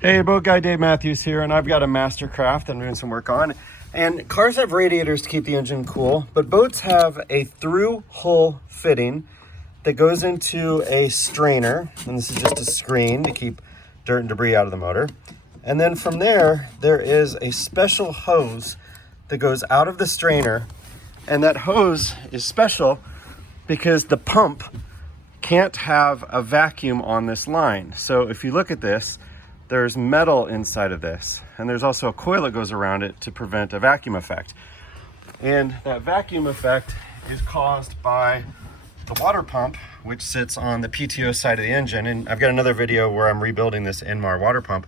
Hey, boat guy Dave Matthews here, and I've got a MasterCraft I'm doing some work on. And cars have radiators to keep the engine cool, but boats have a through hull fitting that goes into a strainer, and this is just a screen to keep dirt and debris out of the motor. And then from there is a special hose that goes out of the strainer, and that hose is special because the pump can't have a vacuum on this line. So if you look at this, there's metal inside of this, and there's also a coil that goes around it to prevent a vacuum effect. And that vacuum effect is caused by the water pump, which sits on the PTO side of the engine. And I've got another video where I'm rebuilding this Indmar water pump.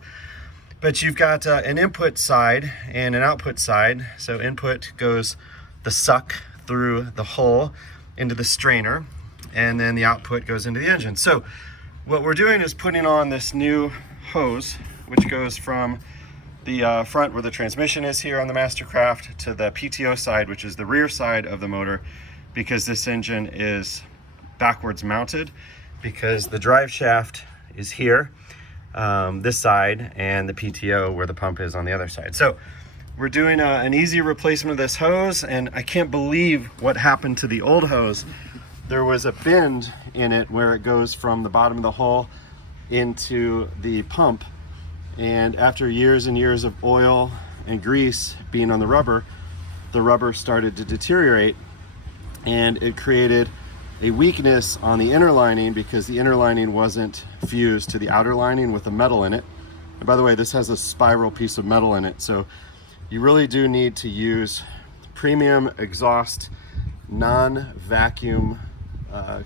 But you've got an input side and an output side. So input goes the suck through the hull into the strainer, and then the output goes into the engine. So what we're doing is putting on this new hose, which goes from the front where the transmission is here on the MasterCraft to the PTO side, which is the rear side of the motor, because this engine is backwards mounted, because the drive shaft is here, this side, and the PTO where the pump is on the other side. So we're doing an easy replacement of this hose, and I can't believe what happened to the old hose. There was a bend in it where it goes from the bottom of the hull into the pump, and after years and years of oil and grease being on the rubber started to deteriorate, and it created a weakness on the inner lining because the inner lining wasn't fused to the outer lining with the metal in it. And by the way, this has a spiral piece of metal in it, so you really do need to use premium exhaust non-vacuum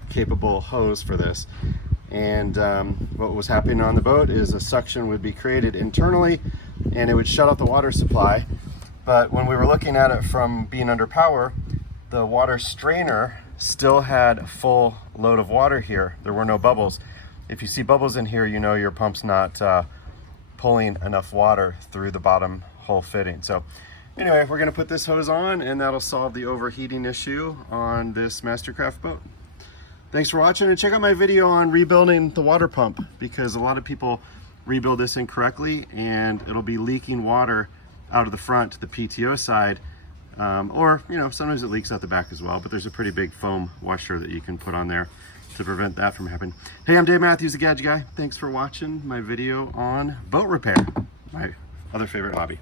capable hose for this. And what was happening on the boat is a suction would be created internally, and it would shut off the water supply. But when we were looking at it from being under power, the water strainer still had a full load of water here. There were no bubbles. If you see bubbles in here, you know your pump's not pulling enough water through the bottom hull fitting. So anyway, we're gonna put this hose on, and that'll solve the overheating issue on this MasterCraft boat. Thanks for watching, and check out my video on rebuilding the water pump, because a lot of people rebuild this incorrectly and it'll be leaking water out of the front to the PTO side, or sometimes it leaks out the back as well, but there's a pretty big foam washer that you can put on there to prevent that from happening. Hey, I'm Dave Matthews, the Gadget Guy. Thanks for watching my video on boat repair, my other favorite hobby.